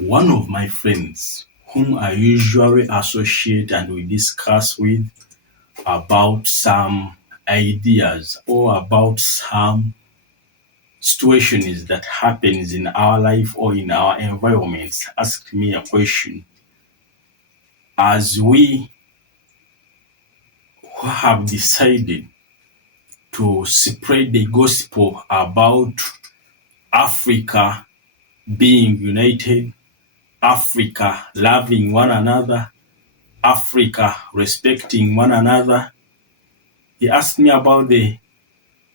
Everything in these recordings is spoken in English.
One of my friends, whom I usually associate and we discuss with about some ideas or about some situations that happens in our life or in our environments, asked me a question. As we have decided to spread the gospel about Africa being united, Africa loving one another, Africa respecting one another, he asked me about the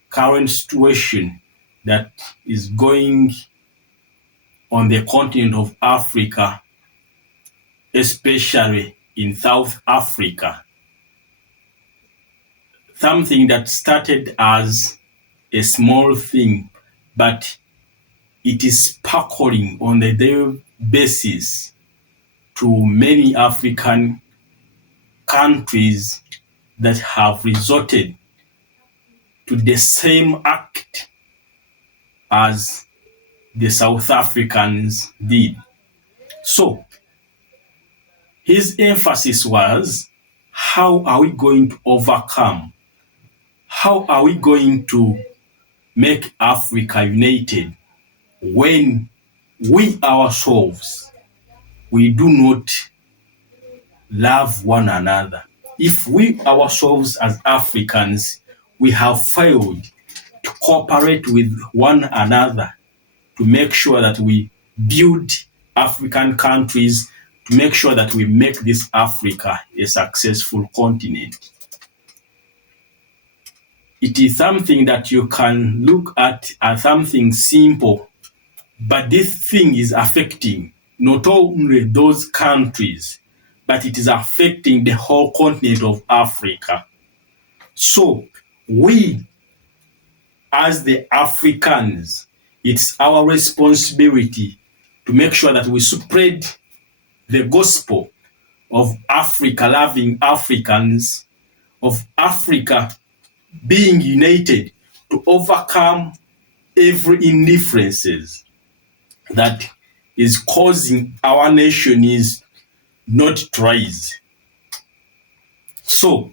current situation that is going on the continent of Africa, especially in South Africa. Something that started as a small thing, but it is sparkling on a daily basis to many African countries that have resorted to the same act as the South Africans did. So, his emphasis was, how are we going to overcome? How are we going to make Africa united when we ourselves, we do not love one another? If we ourselves as Africans, we have failed to cooperate with one another to make sure that we build African countries, to make sure that we make this Africa a successful continent. It is something that you can look at as something simple, but this thing is affecting not only those countries, but it is affecting the whole continent of Africa. So we, as the Africans, it's our responsibility to make sure that we spread the gospel of Africa loving Africans, of Africa being united to overcome every indifferences that is causing our nation is not to rise. So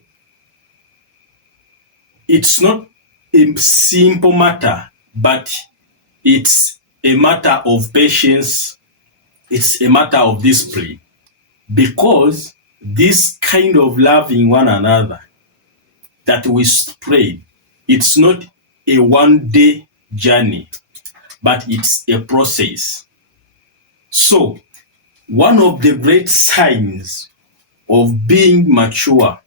it's not a simple matter, but it's a matter of patience, it's a matter of discipline, because this kind of loving one another that we spread, it's not a one-day journey, but it's a process. So one of the great signs of being mature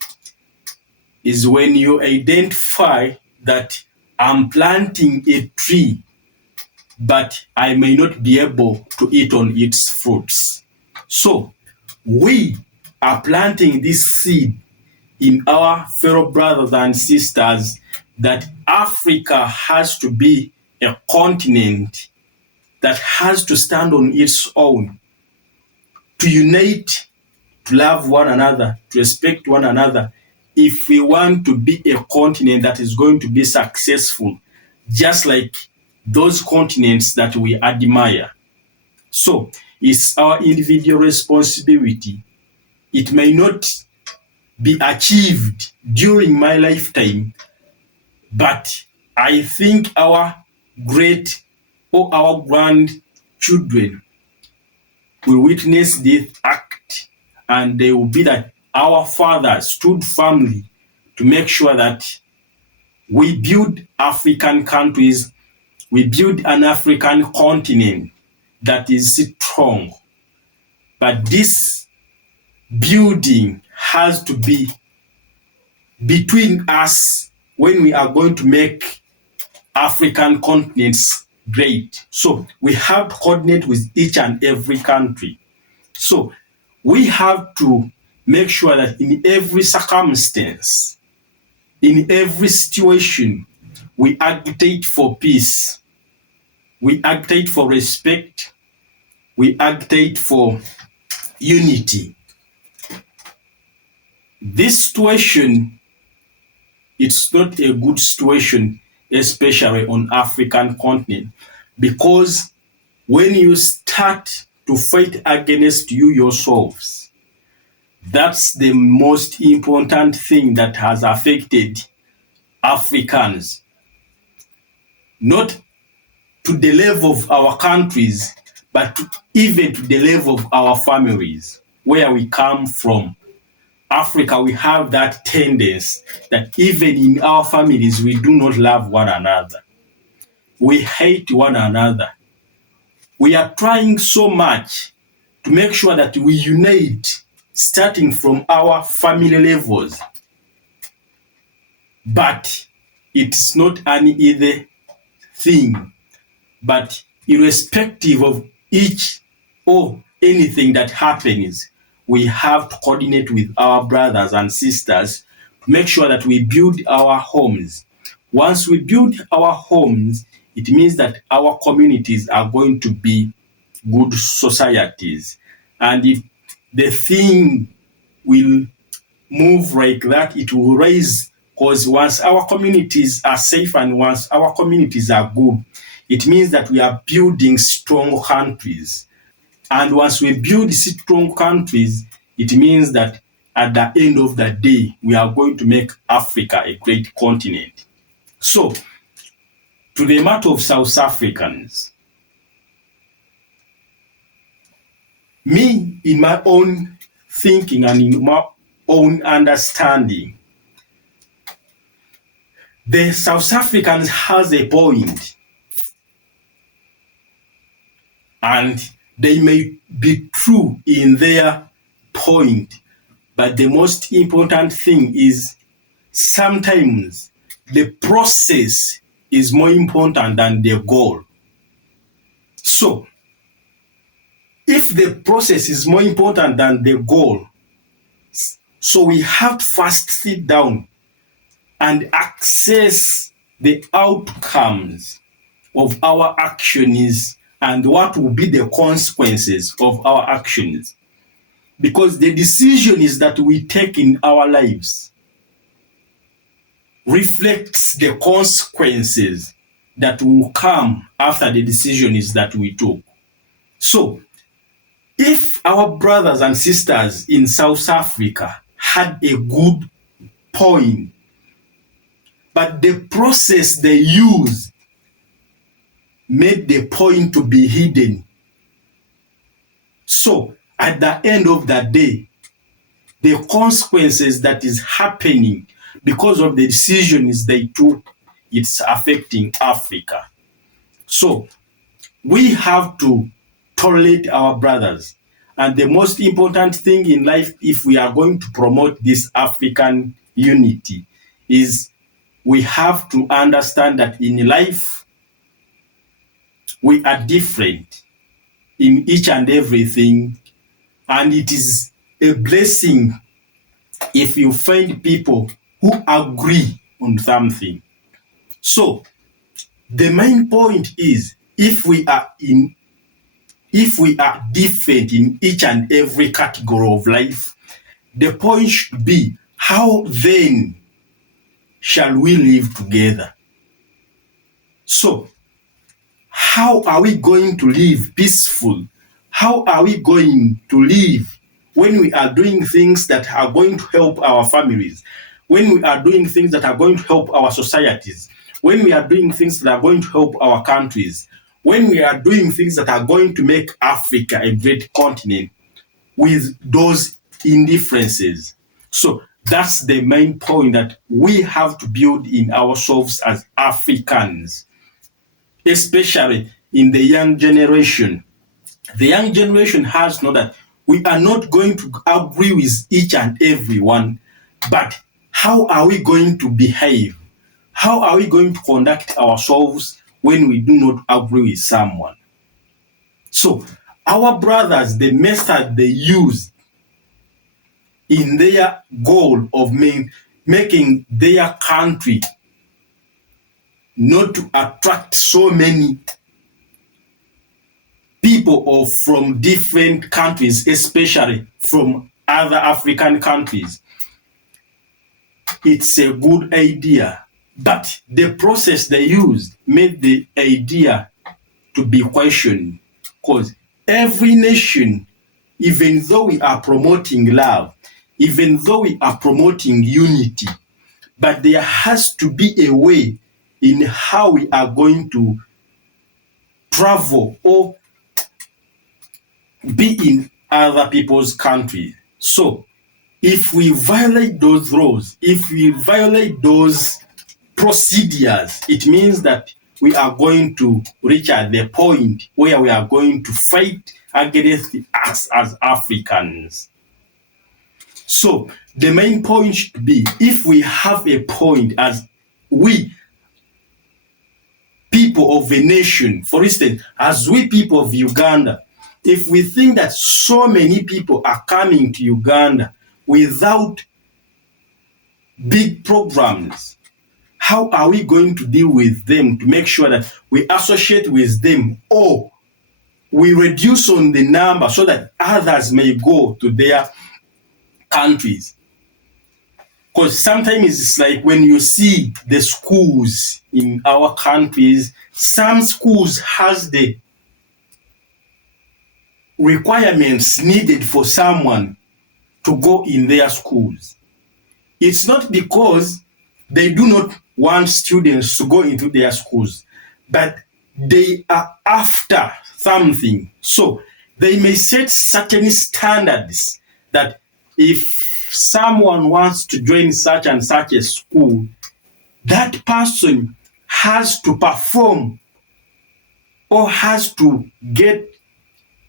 is when you identify that I'm planting a tree, but I may not be able to eat on its fruits. So we are planting this seed in our fellow brothers and sisters that Africa has to be a continent that has to stand on its own, to unite, to love one another, to respect one another, if we want to be a continent that is going to be successful, just like those continents that we admire. So it's our individual responsibility. It may not be achieved during my lifetime, but I think our great or our grandchildren will witness this act, and they will be that our fathers stood firmly to make sure that we build African countries, we build an African continent that is strong. But this building has to be between us when we are going to make African continents great. So we have to coordinate with each and every country. So we have to make sure that in every circumstance, in every situation, we agitate for peace, we agitate for respect, we agitate for unity. This situation, it's not a good situation, especially on African continent, because when you start to fight against you yourselves. That's the most important thing that has affected Africans. Not to the level of our countries, but even to the level of our families, where we come from. Africa, we have that tendency that even in our families, we do not love one another. We hate one another. We are trying so much to make sure that we unite, starting from our family levels. But it's not an easy thing. But irrespective of each or anything that happens, we have to coordinate with our brothers and sisters to make sure that we build our homes. Once we build our homes, it means that our communities are going to be good societies. And if the thing will move like that, it will raise, because once our communities are safe and once our communities are good, it means that we are building strong countries. And once we build strong countries, it means that at the end of the day, we are going to make Africa a great continent. So, to the matter of South Africans, me, in my own thinking and in my own understanding, the South Africans has a point, and they may be true in their point, but the most important thing is sometimes the process is more important than the goal. So, if the process is more important than the goal, so we have to first sit down and assess the outcomes of our actions and what will be the consequences of our actions. Because the decisions that we take in our lives reflects the consequences that will come after the decisions that we took. So, if our brothers and sisters in South Africa had a good point, but the process they used made the point to be hidden. So, at the end of the day, the consequences that is happening because of the decisions they took, it's affecting Africa. So, we have to tolerate our brothers. And the most important thing in life, if we are going to promote this African unity, is we have to understand that in life, we are different in each and everything. And it is a blessing if you find people who agree on something. So, the main point is, if we are different in each and every category of life, the point should be, how then shall we live together? So, how are we going to live peaceful? How are we going to live when we are doing things that are going to help our families, when we are doing things that are going to help our societies, when we are doing things that are going to help our countries, when we are doing things that are going to make Africa a great continent, with those indifferences? So that's the main point that we have to build in ourselves as Africans, especially in the young generation. The young generation has to know that we are not going to agree with each and every one, but how are we going to behave? How are we going to conduct ourselves when we do not agree with someone? So, our brothers, the method they use in their goal of making their country not to attract so many people from different countries, especially from other African countries, it's a good idea. But the process they used made the idea to be questioned, because every nation, even though we are promoting love, even though we are promoting unity, but there has to be a way in how we are going to travel or be in other people's countries. So if we violate those laws, if we violate those procedures, it means that we are going to reach at the point where we are going to fight against us as Africans. So the main point should be, if we have a point as we people of a nation, for instance, as we people of Uganda, if we think that so many people are coming to Uganda without big programs, how are we going to deal with them to make sure that we associate with them, or we reduce on the number so that others may go to their countries? Because sometimes it's like when you see the schools in our countries, some schools has the requirements needed for someone to go in their schools. It's not because they do not want students to go into their schools, but they are after something. So they may set certain standards that if someone wants to join such and such a school, that person has to perform or has to get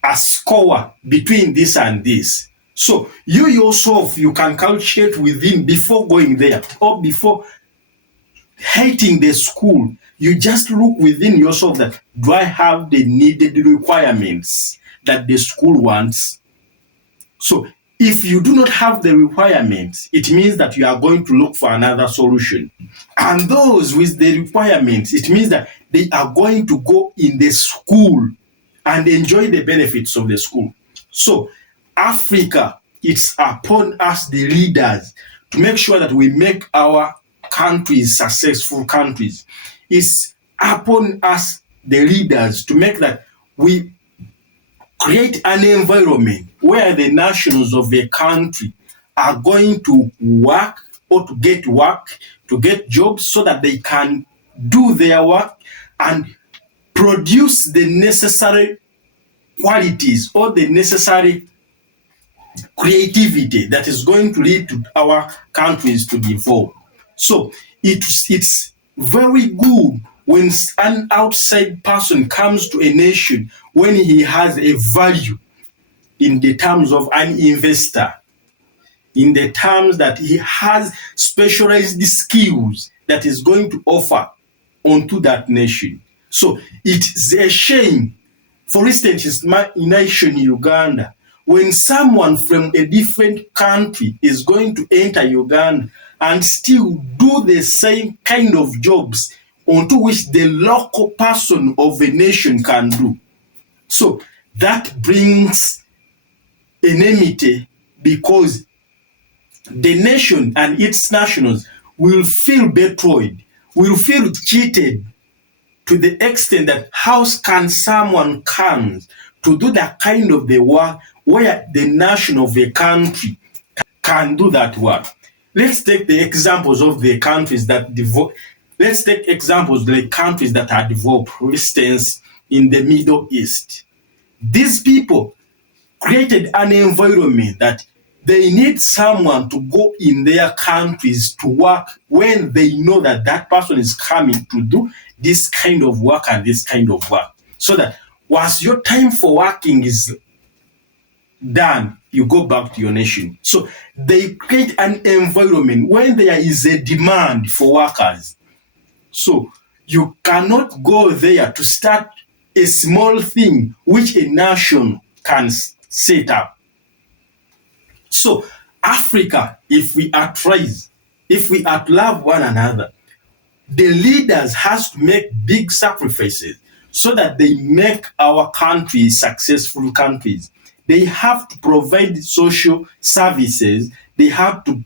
a score between this and this. So you yourself, you can calculate within before going there or before hating the school. You just look within yourself that, do I have the needed requirements that the school wants? So if you do not have the requirements, it means that you are going to look for another solution. And those with the requirements, it means that they are going to go in the school and enjoy the benefits of the school. So Africa, it's upon us, the leaders, to make sure that we make our countries successful countries. It's upon us, the leaders, to make that we create an environment where the nationals of a country are going to work or to get jobs, so that they can do their work and produce the necessary qualities or the necessary creativity that is going to lead to our countries to develop. So it's very good when an outside person comes to a nation when he has a value in the terms of an investor, in the terms that he has specialized skills that is going to offer onto that nation. So it's a shame, for instance, in nation Uganda, when someone from a different country is going to enter Uganda and still do the same kind of jobs onto which the local person of a nation can do. So that brings enmity, because the nation and its nationals will feel betrayed, will feel cheated, to the extent that how can someone come to do that kind of the work where the nation of a country can do that work? Let's take the examples of the countries that let's take examples of the countries that are developed, for instance, in the Middle East. These people created an environment that they need someone to go in their countries to work when they know that that person is coming to do this kind of work and this kind of work. So that once your time for working is done, you go back to your nation. So they create an environment when there is a demand for workers. So you cannot go there to start a small thing which a nation can set up. So Africa, if we are tribes, if we are to love one another, the leaders has to make big sacrifices so that they make our countries successful countries. They have to provide social services. They have to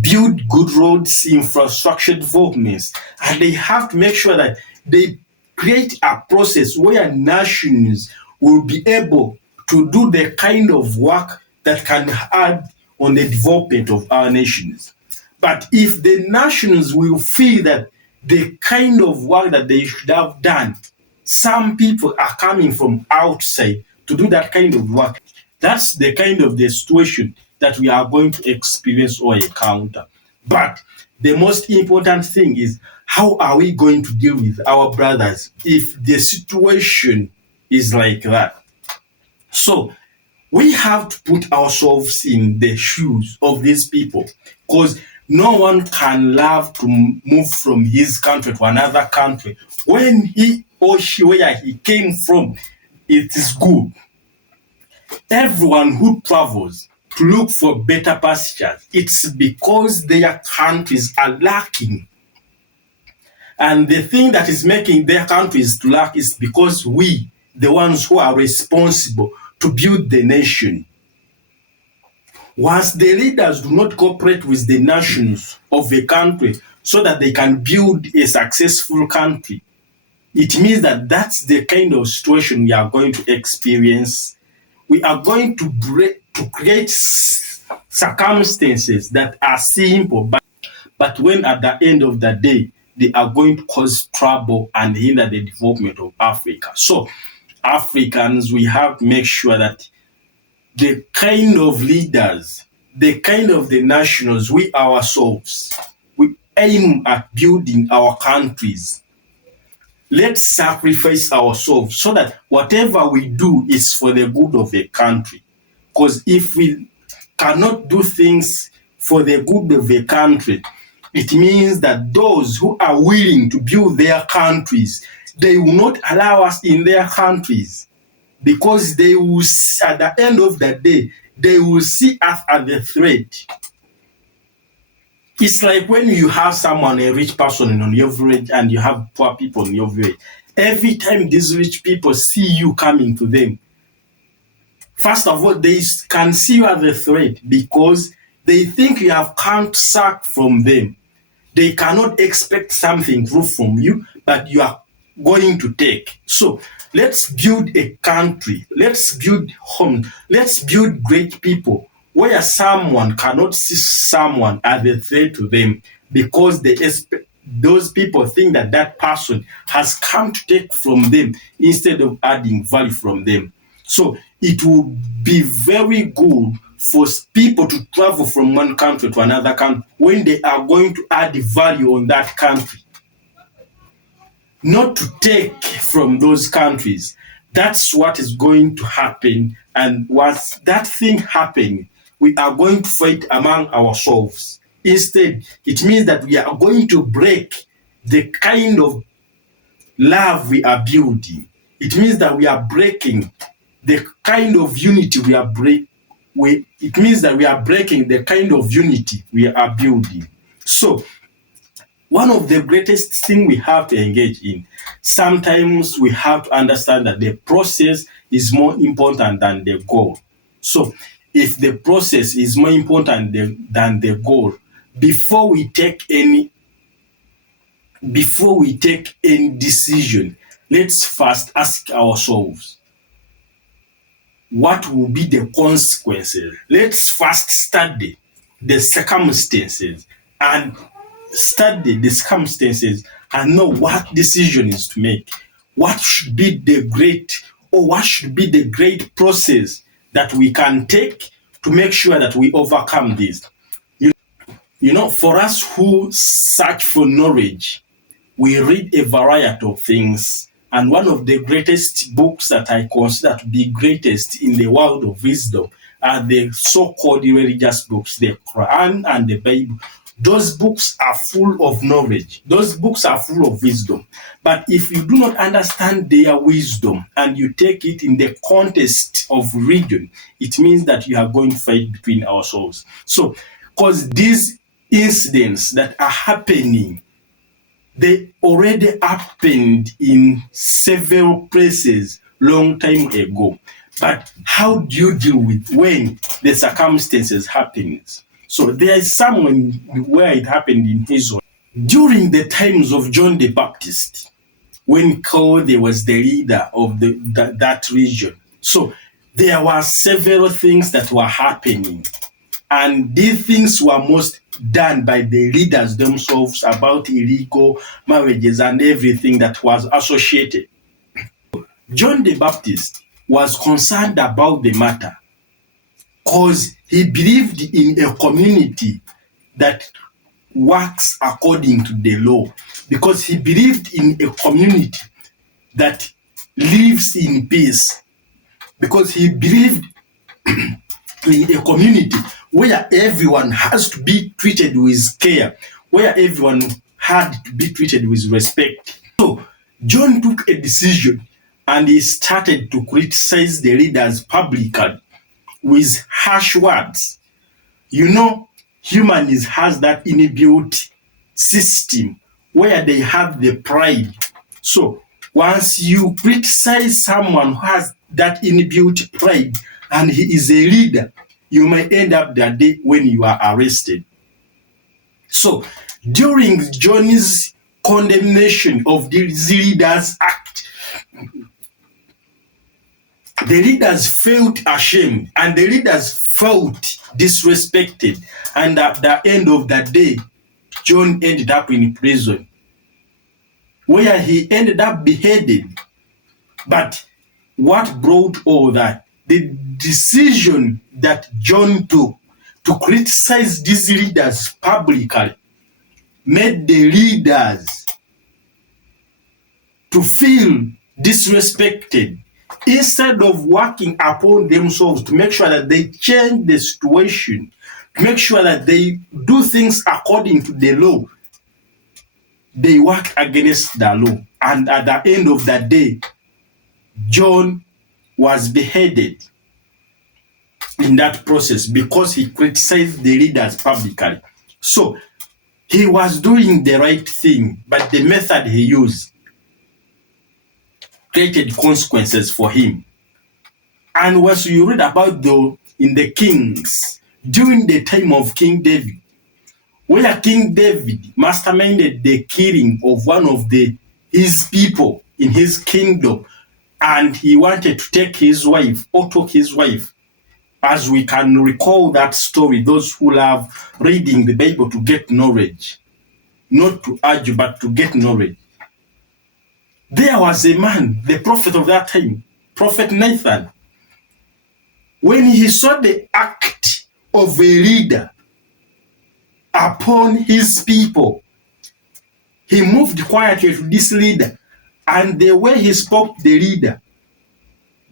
build good roads, infrastructure developments, and they have to make sure that they create a process where nations will be able to do the kind of work that can add on the development of our nations. But if the nations will feel that the kind of work that they should have done, some people are coming from outside to do that kind of work, that's the kind of the situation that we are going to experience or encounter. But the most important thing is, how are we going to deal with our brothers if the situation is like that? So we have to put ourselves in the shoes of these people, because no one can love to move from his country to another country when he or she, where he came from, it is good. Everyone who travels to look for better pastures, it's because their countries are lacking. And the thing that is making their countries to lack is because we, the ones who are responsible to build the nation, once the leaders do not cooperate with the nations of a country so that they can build a successful country, it means that that's the kind of situation we are going to experience. We are going to create circumstances that are simple, but when at the end of the day, they are going to cause trouble and hinder the development of Africa. So Africans, we have to make sure that the kind of leaders, the kind of the nationals, we ourselves, we aim at building our countries. Let's sacrifice ourselves so that whatever we do is for the good of the country. Because if we cannot do things for the good of the country, it means that those who are willing to build their countries, they will not allow us in their countries, because they will, at the end of the day, they will see us as a threat. It's like when you have someone, a rich person on your village, and you have poor people in your village. Every time these rich people see you coming to them, first of all, they can see you as a threat because they think you have come to suck from them. They cannot expect something good from you, but you are going to take. So let's build a country. Let's build homes. Let's build great people where someone cannot see someone as a threat to them, because those people think that that person has come to take from them instead of adding value from them. So it will be very good for people to travel from one country to another country when they are going to add value on that country, not to take from those countries. That's what is going to happen. And once that thing happens, we are going to fight among ourselves. Instead, it means that we are going to break the kind of love we are building. It means that we are breaking the kind of unity we are breaking. It means that we are breaking the kind of unity we are building. So one of the greatest things we have to engage in, sometimes we have to understand that the process is more important than the goal. So if the process is more important than the goal, before we take any decision, let's first ask ourselves, what will be the consequences? Let's first study the circumstances and know what decision is to make. What should be the great process that we can take to make sure that we overcome this. For us who search for knowledge, we read a variety of things. And one of the greatest books that I consider to be greatest in the world of wisdom are the so-called religious books, the Quran and the Bible. Those books are full of knowledge. Those books are full of wisdom. But if you do not understand their wisdom and you take it in the context of religion, it means that you are going to fight between ourselves. So, because these incidents that are happening, they already happened in several places long time ago. But how do you deal with when the circumstances happen? So there is someone where it happened in Israel. During the times of John the Baptist, when Kode was the leader of that region. So there were several things that were happening, and these things were most done by the leaders themselves about illegal marriages and everything that was associated. John the Baptist was concerned about the matter because he believed in a community that works according to the law, because he believed in a community that lives in peace, because he believed in a community where everyone has to be treated with care, where everyone had to be treated with respect. So John took a decision and he started to criticize the leaders publicly with harsh words. You know, humans has that inbuilt system where they have the pride. So once you criticize someone who has that inbuilt pride and he is a leader, you may end up that day when you are arrested. So during John's condemnation of these leaders' act, the leaders felt ashamed and the leaders felt disrespected, and at the end of that day, John ended up in prison, where he ended up beheaded. But what brought all that? The decision that John took to criticize these leaders publicly made the leaders to feel disrespected, instead of working upon themselves to make sure that they change the situation, to make sure that they do things according to the law. They work against the law. And at the end of that day, John was beheaded in that process because he criticized the leaders publicly. So he was doing the right thing, but the method he used created consequences for him. And once you read about in the Kings, during the time of King David, where King David masterminded the killing of one of his people in his kingdom, and he wanted to take his wife, or took his wife. As we can recall that story, those who love reading the Bible to get knowledge, not to argue, but to get knowledge. There was a man, the prophet of that time, Prophet Nathan. When he saw the act of a leader upon his people, he moved quietly to this leader, and the way he spoke to the leader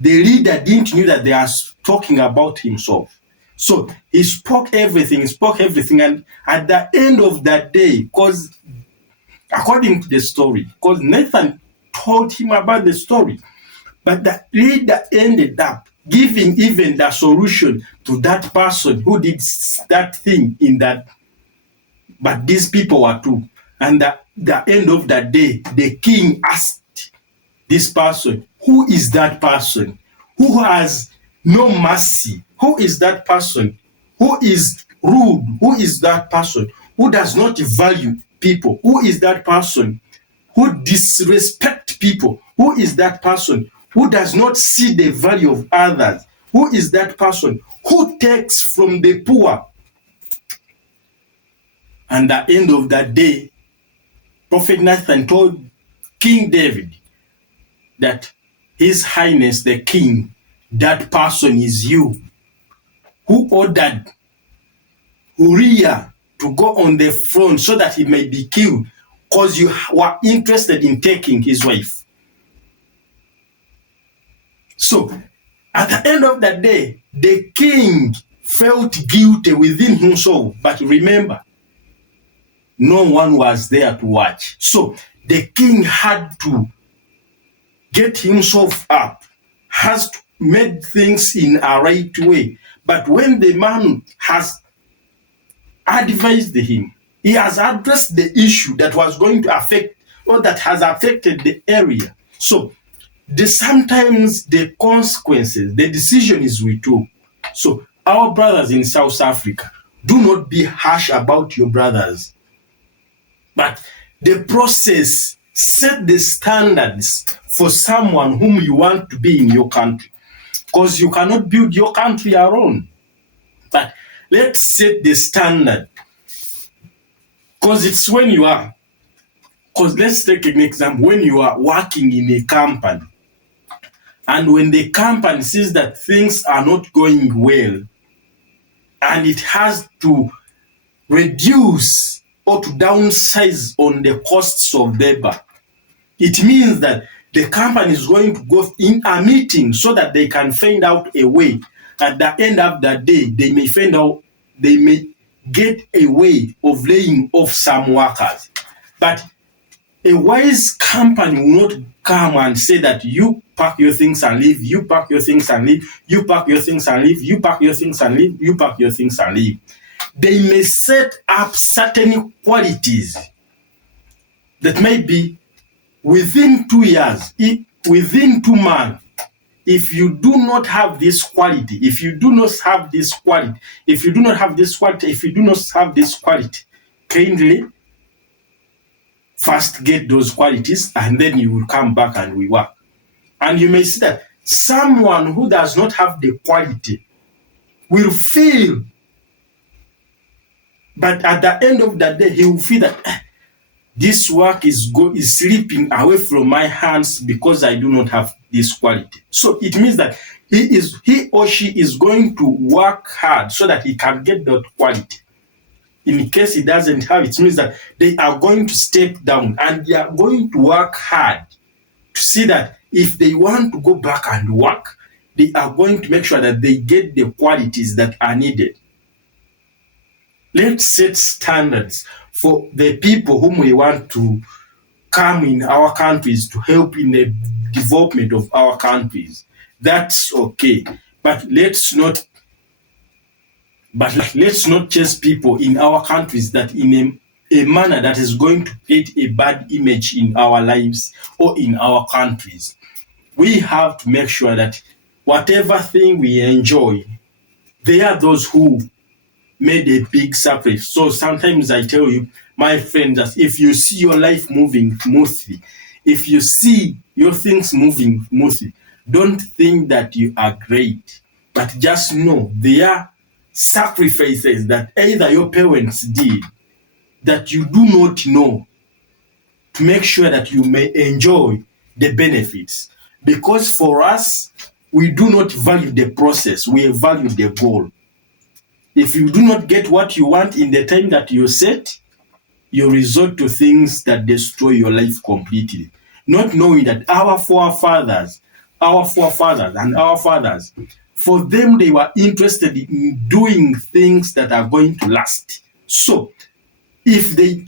didn't know that they are talking about himself. So he spoke everything, and at the end of that day, because according to the story, because Nathan told him about the story, but the leader ended up giving even the solution to that person who did that thing in that. But these people were true. And at the end of that day, the king asked this person, who is that person who has no mercy? Who is that person who is rude? Who is that person who does not value people? Who is that person who disrespects people? Who is that person who does not see the value of others? Who is that person who takes from the poor? And at the end of that day, Prophet Nathan told King David that His Highness the King, that person is you, who ordered Uriah to go on the throne so that he may be killed because you were interested in taking his wife. So, at the end of that day, the king felt guilty within himself, but remember, no one was there to watch. So, the king had to get himself up, has to make things in a right way. But when the man has advised him, he has addressed the issue that was going to affect, or that has affected the area. So, sometimes the consequences, the decision is with you. So, our brothers in South Africa, do not be harsh about your brothers. But the process set the standards for someone whom you want to be in your country, because you cannot build your country alone. But let's set the standard, because it's when you are, because let's take an example, when you are working in a company, and when the company sees that things are not going well, and it has to reduce or to downsize on the costs of labor, it means that the company is going to go in a meeting so that they can find out a way. At the end of the day, they may get a way of laying off some workers. But a wise company will not come and say that you pack your things and leave, you pack your things and leave, you pack your things and leave, you pack your things and leave, you pack your things and leave. They may set up certain qualities that may be within 2 years, within 2 months. If you do not have this quality, if you do not have this quality, if you do not have this quality, if you do not have this quality, kindly first get those qualities, and then you will come back and we work. And you may see that someone who does not have the quality will feel, but at the end of the day, he will feel that this work is slipping away from my hands because I do not have this quality. So it means that he or she is going to work hard so that he can get that quality. In case he doesn't have it, means that they are going to step down and they are going to work hard to see that if they want to go back and work, they are going to make sure that they get the qualities that are needed. Let's set standards for the people whom we want to come in our countries to help in the development of our countries. That's okay. But let's not chase people in our countries that in a manner that is going to create a bad image in our lives or in our countries. We have to make sure that whatever thing we enjoy, there are those who made a big sacrifice. So sometimes I tell you, my friend, that if you see your life moving smoothly, if you see your things moving smoothly, don't think that you are great, but just know there are sacrifices that either your parents did that you do not know, to make sure that you may enjoy the benefits. Because for us, we do not value the process, we value the goal. If you do not get what you want in the time that you set, you resort to things that destroy your life completely. Not knowing that our forefathers and our fathers, for them, they were interested in doing things that are going to last. So, if they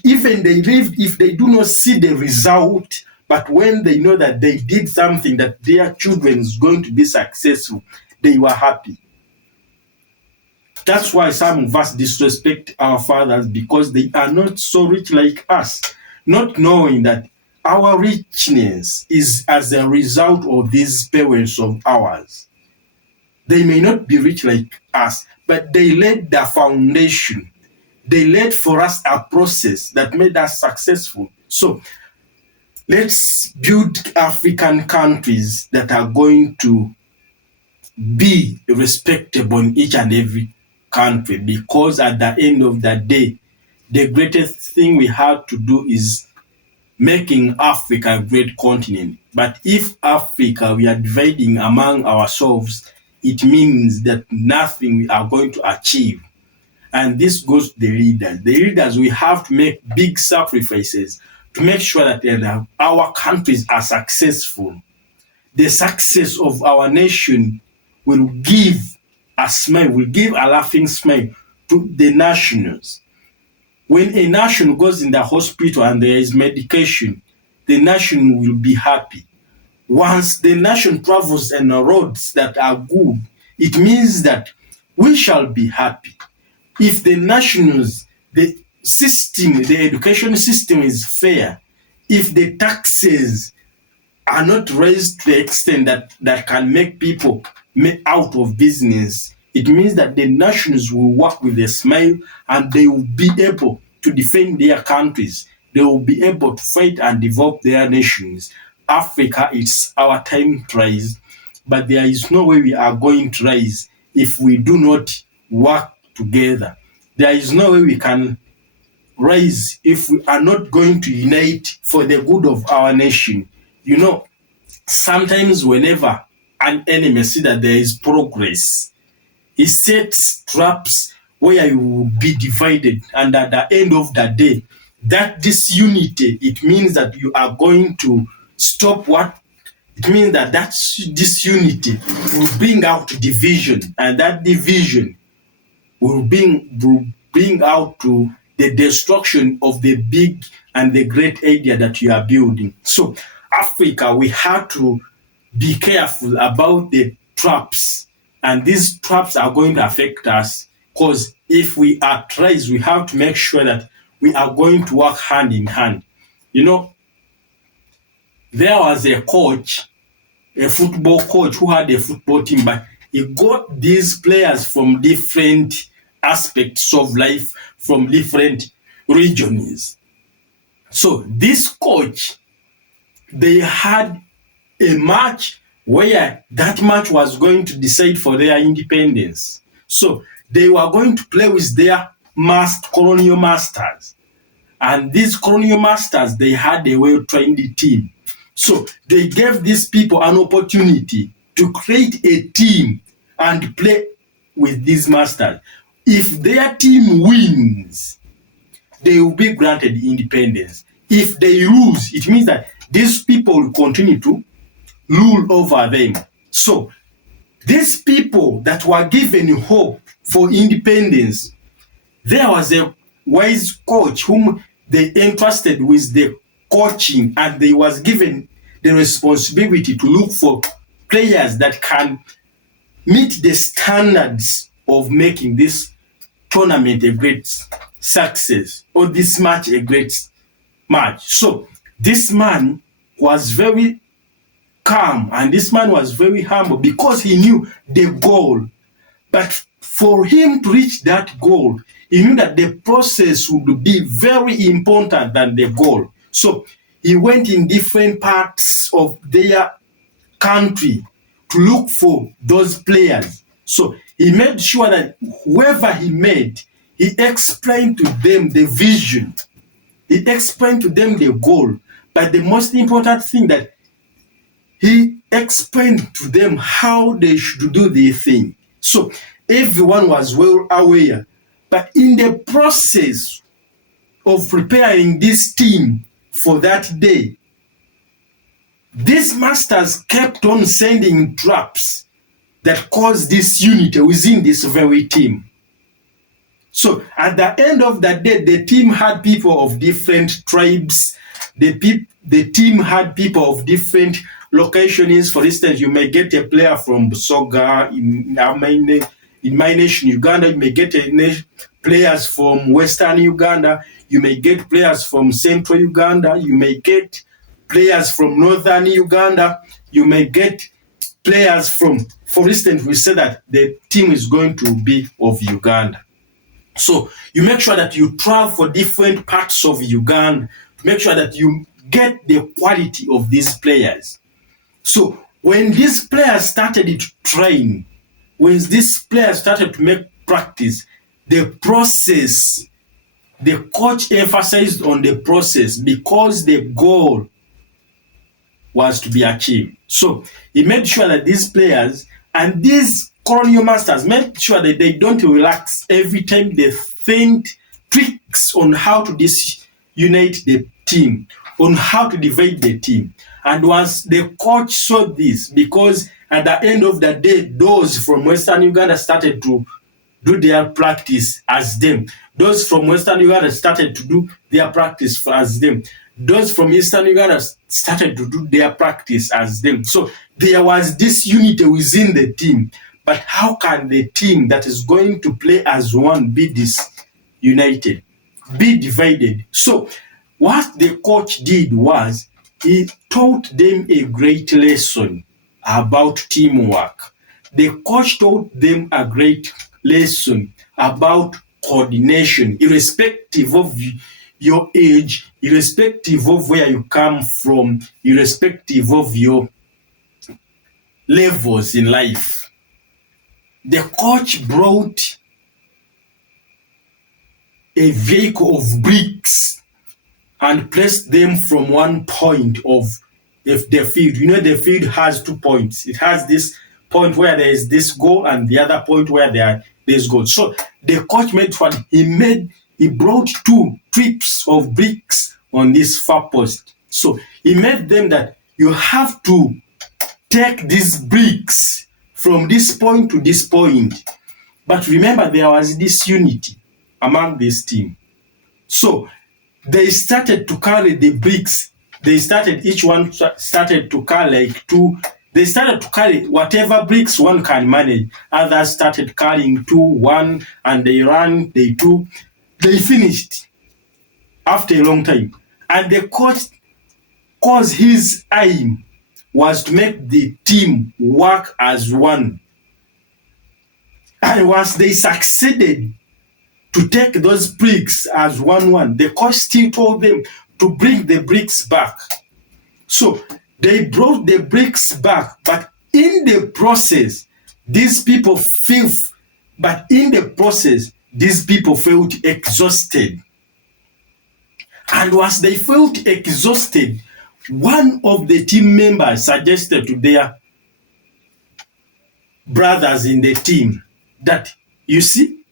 do not see the result, but when they know that they did something that their children is going to be successful, they were happy. That's why some of us disrespect our fathers, because they are not so rich like us, not knowing that our richness is as a result of these parents of ours. They may not be rich like us, but they laid the foundation. They laid for us a process that made us successful. So let's build African countries that are going to be respectable in each and every country, because at the end of the day, the greatest thing we have to do is making Africa a great continent. But if Africa, we are dividing among ourselves, it means that nothing we are going to achieve. And this goes to the leaders. The leaders, we have to make big sacrifices to make sure that our countries are successful. The success of our nation will give a smile, will give a laughing smile to the nationals. When a nation goes in the hospital and there is medication, the nation will be happy. Once the nation travels on roads that are good, it means that we shall be happy. If the nationals, the education system is fair, if the taxes are not raised to the extent that can make people out of business, it means that the nations will work with a smile and they will be able to defend their countries they will be able to fight and develop their nations. Africa, it's our time to rise, but there is no way we are going to rise if we do not work together. There is no way we can rise if we are not going to unite for the good of our nation. You know, sometimes whenever an enemy see that there is progress, he sets traps where you will be divided, and at the end of the day, that disunity, it means that you are going to stop what it means that disunity will bring out division, and that division will bring out to the destruction of the big and the great idea that you are building. So Africa, we have to be careful about the traps, and these traps are going to affect us, because if we are tribes, we have to make sure that we are going to work hand in hand. You know, there was a coach, a football coach who had a football team, but he got these players from different aspects of life, from different regions. So this coach, they had a match where that match was going to decide for their independence. So they were going to play with their colonial masters. And these colonial masters, they had a well-trained team. So they gave these people an opportunity to create a team and play with these masters. If their team wins, they will be granted independence. If they lose, it means that these people will continue to rule over them. So these people that were given hope for independence, there was a wise coach whom they entrusted with the coaching, and they was given the responsibility to look for players that can meet the standards of making this tournament a great success, or this match a great match. So this man was very calm, and this man was very humble because he knew the goal. But for him to reach that goal, he knew that the process would be very important than the goal. So he went in different parts of their country to look for those players. So he made sure that whoever he met, he explained to them the vision. He explained to them the goal. But the most important thing, that he explained to them how they should do their thing. So everyone was well aware. But in the process of preparing this team for that day, these masters kept on sending traps that caused disunity within this very team. So at the end of the day, the team had people of different tribes. The team had people of different locations. For instance, you may get a player from Busoga in my nation, Uganda. You may get players from Western Uganda. You may get players from Central Uganda. You may get players from Northern Uganda. You may get players from, for instance, we say that the team is going to be of Uganda. So you make sure that you travel for different parts of Uganda to make sure that you get the quality of these players. So when these players started to train, when these players started to make practice, the process, the coach emphasized on the process because the goal was to be achieved. So he made sure that these players and these colonial masters made sure that they don't relax every time they think tricks on how to disunite the team, on how to divide the team. And once the coach saw this, because at the end of the day, those from Western Uganda started to do their practice as them. Those from Western Uganda started to do their practice as them. Those from Eastern Uganda started to do their practice as them. So there was this unity within the team. But how can the team that is going to play as one be disunited, be divided? So what the coach did was he taught them a great lesson about teamwork. The coach taught them a great lesson about coordination, irrespective of your age, irrespective of where you come from, irrespective of your levels in life. The coach brought a vehicle of bricks and placed them from one point of the field. You know, the field has 2 points. It has this point where there is this goal and the other point where there's goal. So the coach made fun. He brought 2 trips of bricks on this far post. So he made them that you have to take these bricks from this point to this point. But remember, there was this unity among this team. So they started to carry the bricks. Each one started to carry like 2. They started to carry whatever bricks one can manage. Others started carrying 2, 1, and they ran, they took. They finished after a long time. And the coach, cause his aim was to make the team work as one. And once they succeeded to take those bricks as one, the coach still told them to bring the bricks back. So they brought the bricks back, but in the process, these people felt exhausted. And once they felt exhausted, one of the team members suggested to their brothers in the team that, you see,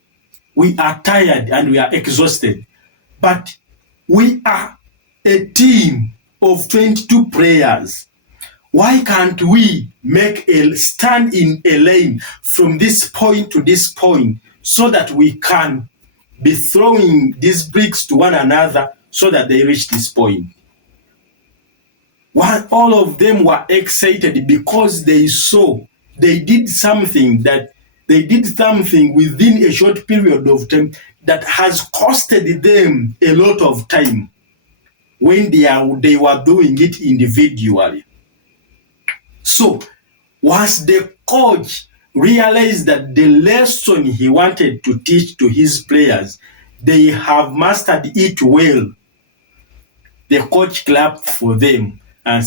we are tired and we are exhausted, but we are a team of 22 players. Why can't we make a stand in a lane from this point to this point so that we can be throwing these bricks to one another so that they reach this point? While all of them were excited because they saw they did something within a short period of time that has costed them a lot of time when they were doing it individually. So once the coach realized that the lesson he wanted to teach to his players, they have mastered it well, the coach clapped for them and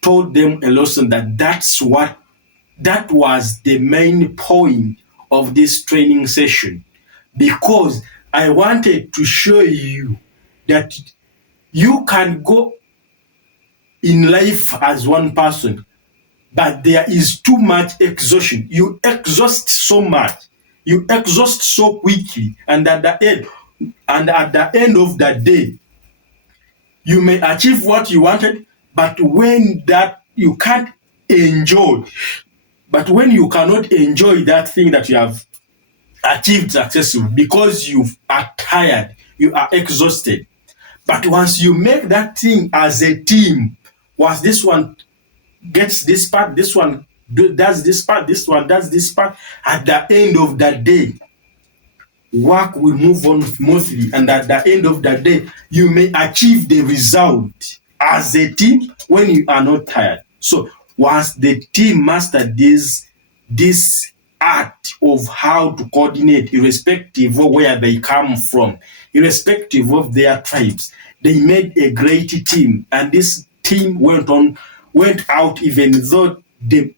told them a lesson that was the main point of this training session, because I wanted to show you that you can go in life as one person, but there is too much exhaustion. You exhaust so much, you exhaust so quickly, and at the end of the day, you may achieve what you wanted, but when that you can't enjoy, but when you cannot enjoy that thing that you have achieved successfully because you are tired, you are exhausted. But once you make that thing as a team, once this one gets this part, this one does this part, this one does this part, at the end of the day, work will move on smoothly, and at the end of the day, you may achieve the result as a team when you are not tired. So once the team mastered this art of how to coordinate, irrespective of where they come from, irrespective of their tribes, they made a great team, and this team went out even though the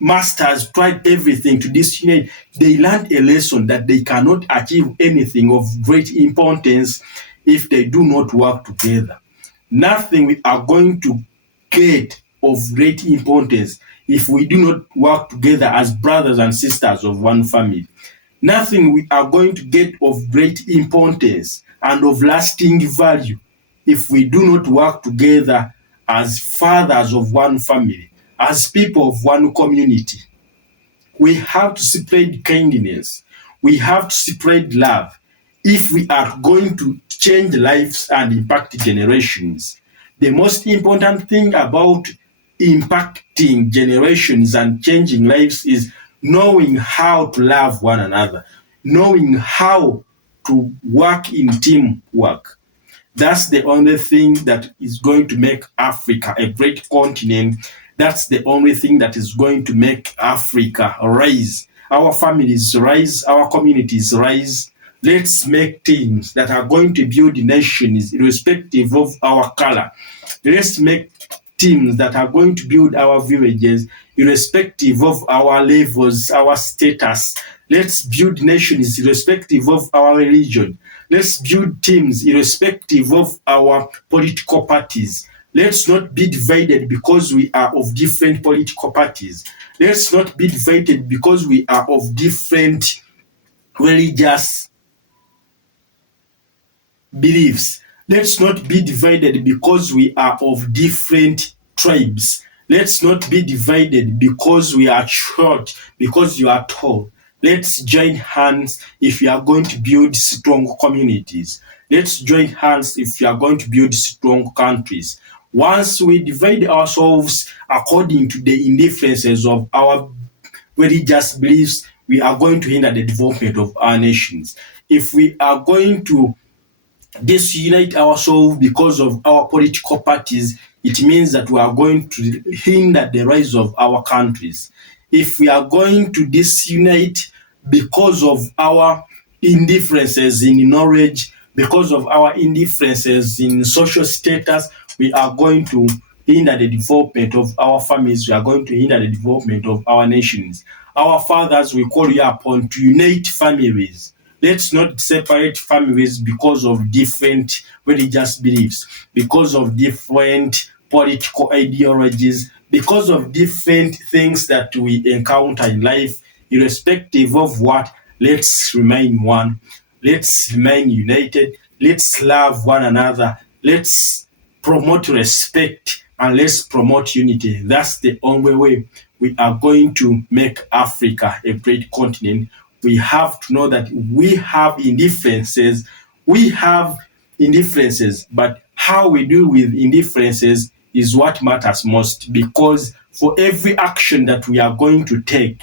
masters tried everything to discriminate. They learned a lesson that they cannot achieve anything of great importance if they do not work together. Nothing we are going to get of great importance if we do not work together as brothers and sisters of one family. Nothing we are going to get of great importance and of lasting value if we do not work together as fathers of one family, as people of one community. We have to spread kindness. We have to spread love if we are going to change lives and impact generations. The most important thing about impacting generations and changing lives is knowing how to love one another, knowing how to work in teamwork. That's the only thing that is going to make Africa a great continent. That's the only thing that is going to make Africa rise. Our families rise, our communities rise, Let's make teams that are going to build nations irrespective of our color. Let's make teams that are going to build our villages irrespective of our levels, our status. Let's build nations irrespective of our religion. Let's build teams irrespective of our political parties. Let's not be divided because we are of different political parties. Let's not be divided because we are of different religious beliefs. Let's not be divided because we are of different tribes. Let's not be divided because we are short, because you are tall. Let's join hands if we are going to build strong communities. Let's join hands if we are going to build strong countries. Once we divide ourselves according to the indifferences of our religious beliefs, we are going to hinder the development of our nations. If we are going to disunite ourselves because of our political parties, it means that we are going to hinder the rise of our countries. If we are going to disunite because of our indifferences in knowledge, because of our indifferences in social status, we are going to hinder the development of our families, we are going to hinder the development of our nations. Our fathers, we call you upon to unite families. Let's not separate families because of different religious beliefs, because of different political ideologies, because of different things that we encounter in life, irrespective of what. Let's remain one. Let's remain united. Let's love one another. Let's promote respect and let's promote unity. That's the only way we are going to make Africa a great continent. We have to know that we have indifferences. We have indifferences, but how we deal with indifferences is what matters most, because for every action that we are going to take,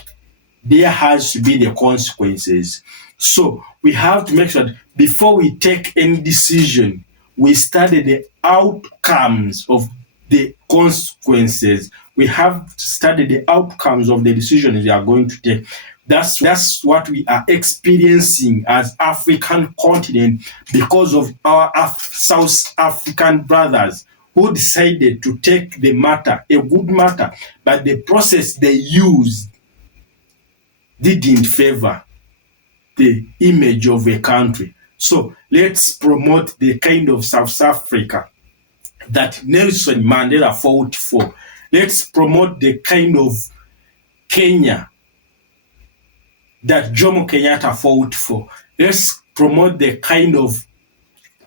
there has to be the consequences. So we have to make sure that before we take any decision, we study the outcomes of the consequences. We have to study the outcomes of the decisions we are going to take. That's what we are experiencing as African continent because of our South African brothers who decided to take the matter, a good matter, but the process they used didn't favor the image of a country. So let's promote the kind of South Africa that Nelson Mandela fought for. Let's promote the kind of Kenya that Jomo Kenyatta fought for. Let's promote the kind of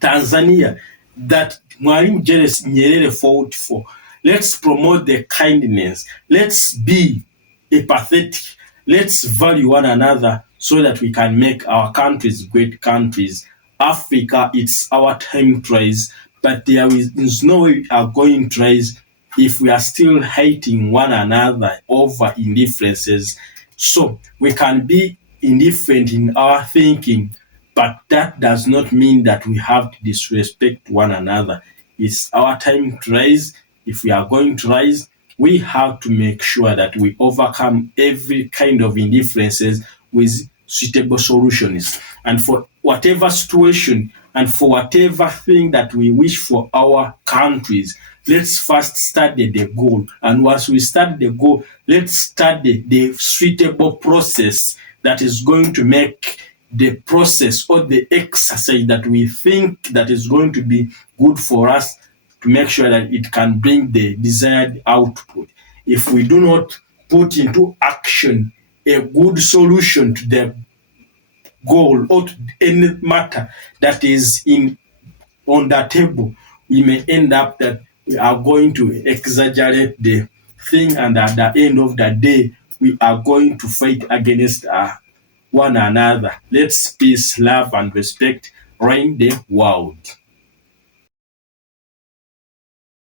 Tanzania that Mwalimu Julius Nyerere fought for. Let's promote the kindness. Let's be empathetic. Let's value one another so that we can make our countries great countries. Africa, it's our time to rise, but there is no way we are going to rise if we are still hating one another over indifferences. So we can be indifferent in our thinking, but that does not mean that we have to disrespect one another. It's our time to rise. If we are going to rise, we have to make sure that we overcome every kind of indifferences with suitable solutions. And for whatever situation and for whatever thing that we wish for our countries, let's first study the goal. And once we study the goal, let's study the suitable process that is going to make the process or the exercise that we think that is going to be good for us to make sure that it can bring the desired output. If we do not put into action a good solution to the goal or to any matter that is on the table, we may end up that we are going to exaggerate the thing, and at the end of the day, we are going to fight against one another. Let's peace, love, and respect reign the world.